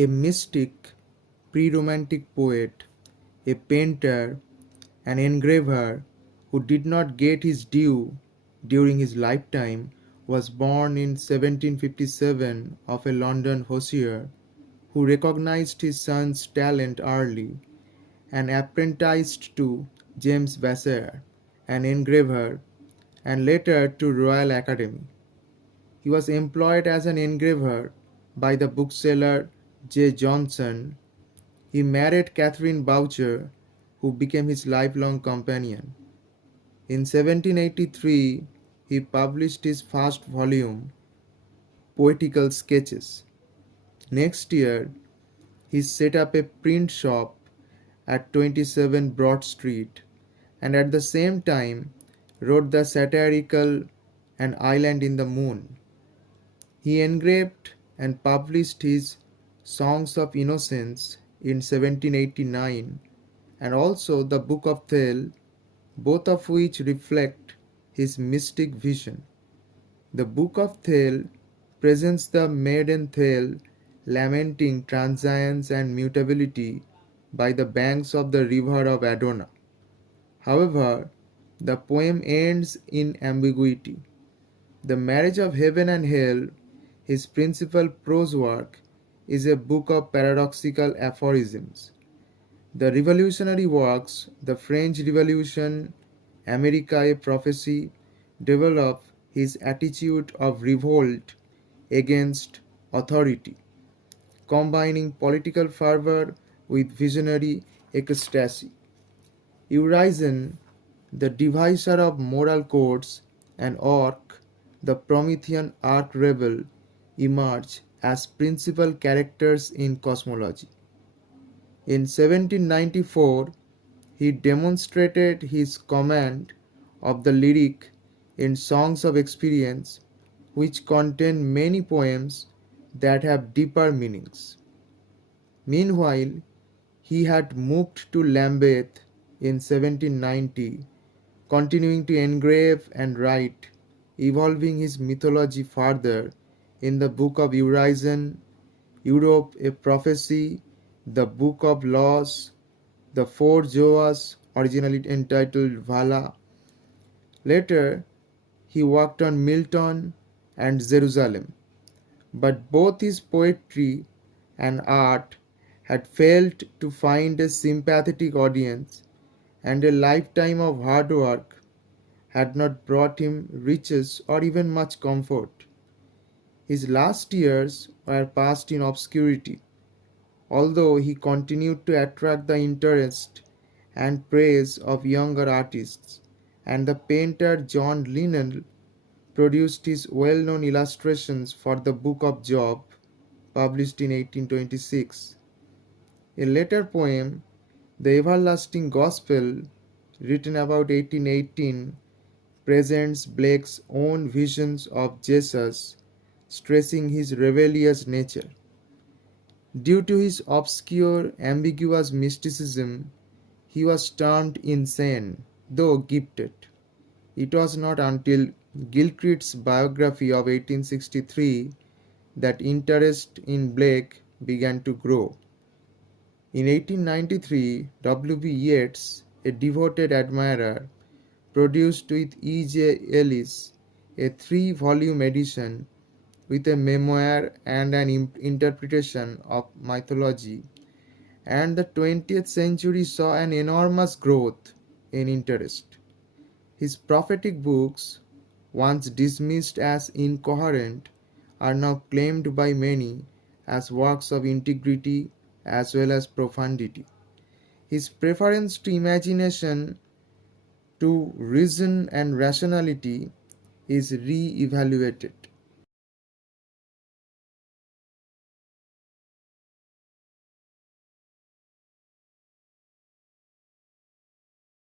A mystic, pre-romantic poet, a painter, an engraver who did not get his due during his lifetime, was born in 1757 of a London hosier who recognized his son's talent early and apprenticed to James Vassar, an engraver, and later to Royal Academy. He was employed as an engraver by the bookseller J. Johnson. He married Catherine Boucher, who became his lifelong companion. In 1783, he published his first volume, Poetical Sketches. Next year, he set up a print shop at 27 Broad Street and at the same time wrote the satirical An Island in the Moon. He engraved and published his Songs of Innocence in 1789 and also the Book of Thel, both of which reflect his mystic vision. The Book of Thel presents the maiden Thel lamenting transience and mutability by the banks of the river of Adona. However, the poem ends in ambiguity. The Marriage of Heaven and Hell, his principal prose work, is a book of paradoxical aphorisms. The revolutionary works, The French Revolution, America a Prophecy, develop his attitude of revolt against authority, combining political fervor with visionary ecstasy. Urizen, the deviser of moral codes, and Orc, the Promethean arch rebel, emerge as principal characters in cosmology. In 1794, he demonstrated his command of the lyric in Songs of Experience, which contain many poems that have deeper meanings. Meanwhile, he had moved to Lambeth in 1790, continuing to engrave and write, evolving his mythology further in the Book of Urizen, Europe a Prophecy, the Book of Laws, the Four Joas, originally entitled Vala. Later, he worked on Milton and Jerusalem, but both his poetry and art had failed to find a sympathetic audience, and a lifetime of hard work had not brought him riches or even much comfort. His last years were passed in obscurity, although he continued to attract the interest and praise of younger artists, and the painter John Linnell produced his well-known illustrations for the Book of Job, published in 1826. A later poem, The Everlasting Gospel, written about 1818, presents Blake's own visions of Jesus, stressing his rebellious nature. Due to his obscure, ambiguous mysticism, he was termed insane, though gifted. It was not until Gilchrist's biography of 1863 that interest in Blake began to grow. In 1893, W. B. Yeats, a devoted admirer, produced with E. J. Ellis a three-volume edition with a memoir and an interpretation of mythology, and the 20th century saw an enormous growth in interest. His prophetic books, once dismissed as incoherent, are now claimed by many as works of integrity as well as profundity. His preference to imagination, to reason and rationality is re evaluated.